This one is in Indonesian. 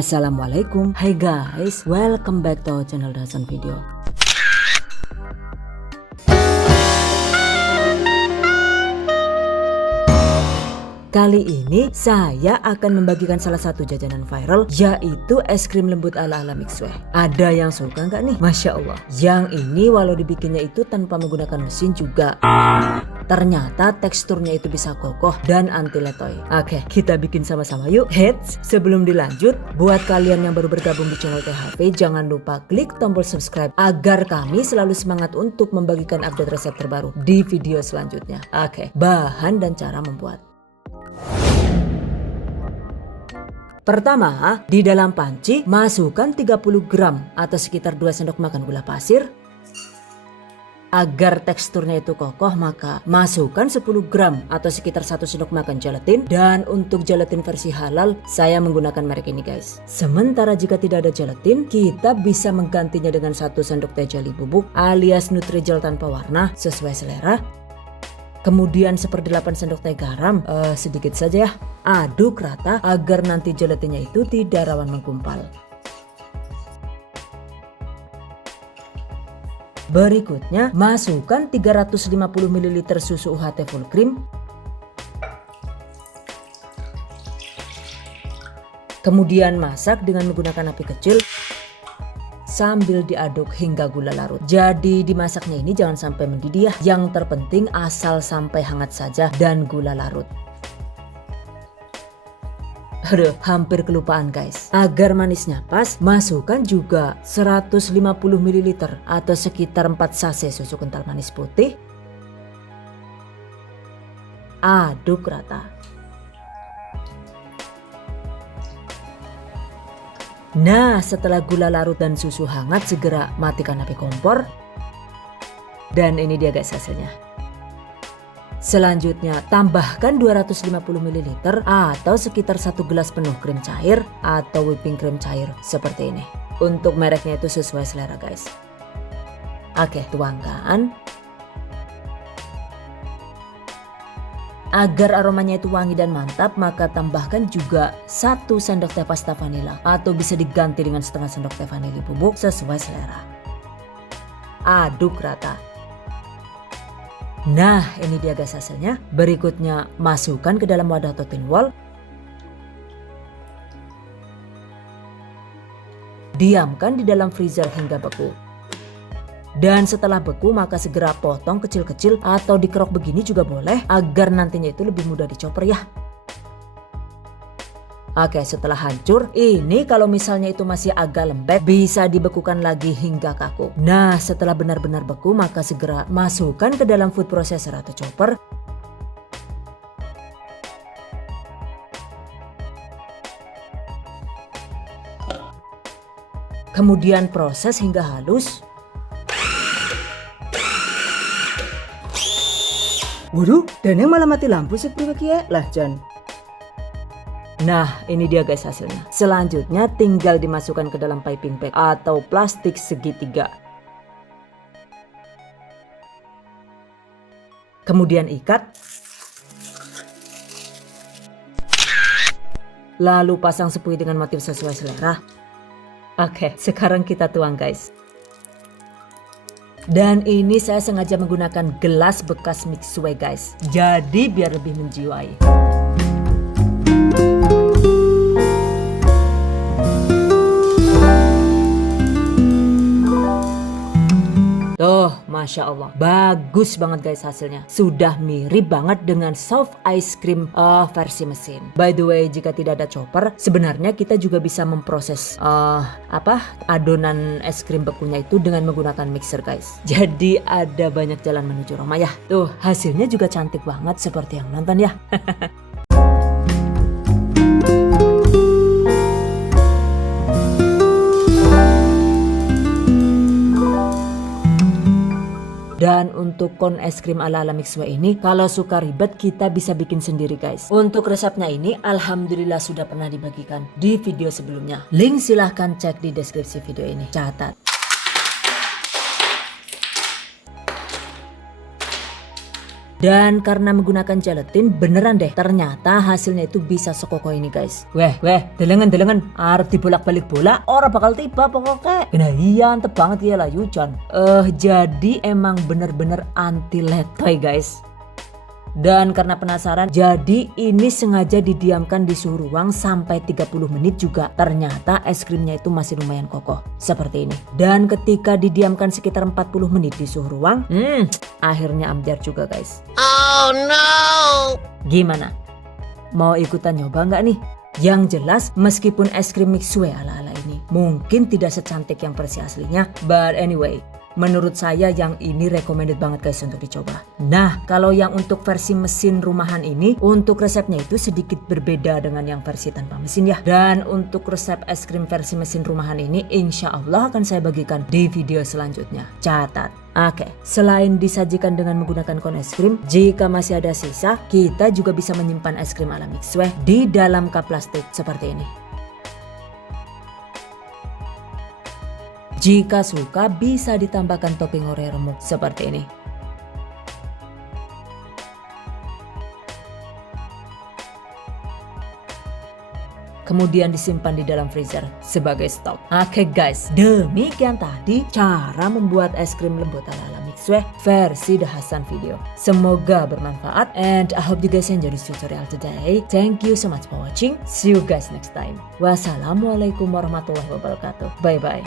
Assalamualaikum. Hai guys, welcome back to our channel Dasan Video. Kali ini saya akan membagikan salah satu jajanan viral, yaitu es krim lembut ala-ala Mixway. Ada yang suka nggak nih? Masya Allah. Yang ini walau dibikinnya itu tanpa menggunakan mesin juga, ternyata teksturnya itu bisa kokoh dan anti letoy. Oke, kita bikin sama-sama yuk. Heads, sebelum dilanjut, buat kalian yang baru bergabung di channel THV, jangan lupa klik tombol subscribe agar kami selalu semangat untuk membagikan update resep terbaru di video selanjutnya. Oke, bahan dan cara membuat. Pertama, di dalam panci masukkan 30 gram atau sekitar 2 sendok makan gula pasir. Agar teksturnya itu kokoh, maka masukkan 10 gram atau sekitar 1 sendok makan gelatin. Dan untuk gelatin versi halal, saya menggunakan merek ini guys. Sementara jika tidak ada gelatin, kita bisa menggantinya dengan 1 sendok teh jeli bubuk alias Nutrijel tanpa warna sesuai selera. Kemudian 1/8 sendok teh garam, sedikit saja ya. Aduk rata agar nanti gelatinnya itu tidak rawan menggumpal. Berikutnya masukkan 350 ml susu UHT full cream. Kemudian masak dengan menggunakan api kecil sambil diaduk hingga gula larut. Jadi dimasaknya ini jangan sampai mendidih ya. Yang terpenting asal sampai hangat saja dan gula larut. Aduh, hampir kelupaan guys. Agar manisnya pas, masukkan juga 150 ml atau sekitar 4 sachet susu kental manis putih. Aduk rata. Nah, setelah gula larut dan susu hangat, segera matikan api kompor. Dan ini dia guys hasilnya. Selanjutnya tambahkan 250 ml atau sekitar 1 gelas penuh krim cair atau whipping cream cair seperti ini. Untuk mereknya itu sesuai selera guys. Oke, tuangkan. Agar aromanya itu wangi dan mantap, maka tambahkan juga 1 sendok teh pasta vanila atau bisa diganti dengan setengah sendok teh vanili bubuk sesuai selera. Aduk rata. Nah, ini dia guys hasilnya. Berikutnya masukkan ke dalam wadah atau tin wall. Diamkan di dalam freezer hingga beku. Dan setelah beku maka segera potong kecil-kecil atau dikerok begini juga boleh agar nantinya itu lebih mudah dicoper ya. Oke, setelah hancur, ini kalau misalnya itu masih agak lembek bisa dibekukan lagi hingga kaku. Nah, setelah benar-benar beku maka segera masukkan ke dalam food processor atau chopper. Kemudian proses hingga halus. Waduh, Daneng malah mati lampu seperti ya lah Jan. Nah, ini dia guys hasilnya. Selanjutnya tinggal dimasukkan ke dalam piping bag atau plastik segitiga. Kemudian ikat. Lalu pasang sepuih dengan motif sesuai selera. Oke, sekarang kita tuang guys. Dan ini saya sengaja menggunakan gelas bekas Mixway guys. Jadi biar lebih menjiwai. Tuh, Masya Allah. Bagus banget guys hasilnya. Sudah mirip banget dengan soft ice cream versi mesin. By the way, jika tidak ada chopper, sebenarnya kita juga bisa memproses adonan es krim bekunya itu dengan menggunakan mixer guys. Jadi ada banyak jalan menuju Roma ya. Tuh, hasilnya juga cantik banget seperti yang nonton ya. Dan untuk kon es krim ala-ala Mixway ini, kalau suka ribet kita bisa bikin sendiri guys. Untuk resepnya ini alhamdulillah sudah pernah dibagikan di video sebelumnya. Link silahkan cek di deskripsi video ini. Catat. Dan karena menggunakan gelatin, beneran deh ternyata hasilnya itu bisa sekokoh ini guys. Weh, delengen arep dibolak-balik bola ora bakal tiba pokoknya. Nah iya antep banget ya lah Yuchan. Jadi emang bener-bener anti letoy guys. Dan karena penasaran, jadi ini sengaja didiamkan di suhu ruang sampai 30 menit juga. Ternyata es krimnya itu masih lumayan kokoh seperti ini. Dan ketika didiamkan sekitar 40 menit di suhu ruang, akhirnya ambiar juga guys. Oh no! Gimana? Mau ikutan nyoba nggak nih? Yang jelas meskipun es krim mixue ala-ala ini mungkin tidak secantik yang versi aslinya, but anyway, menurut saya yang ini recommended banget guys untuk dicoba. Nah kalau yang untuk versi mesin rumahan ini, untuk resepnya itu sedikit berbeda dengan yang versi tanpa mesin ya. Dan untuk resep es krim versi mesin rumahan ini insya Allah akan saya bagikan di video selanjutnya. Catat. Oke, selain disajikan dengan menggunakan kon es krim, jika masih ada sisa, kita juga bisa menyimpan es krim ala mixue di dalam cup plastik seperti ini. Jika suka bisa ditambahkan topping Oreo remuk seperti ini. Kemudian disimpan di dalam freezer sebagai stok. Oke guys, demikian tadi cara membuat es krim lembut ala mixue versi The Hasan video. Semoga bermanfaat and I hope you guys enjoy this tutorial today. Thank you so much for watching. See you guys next time. Wassalamualaikum warahmatullahi wabarakatuh. Bye bye.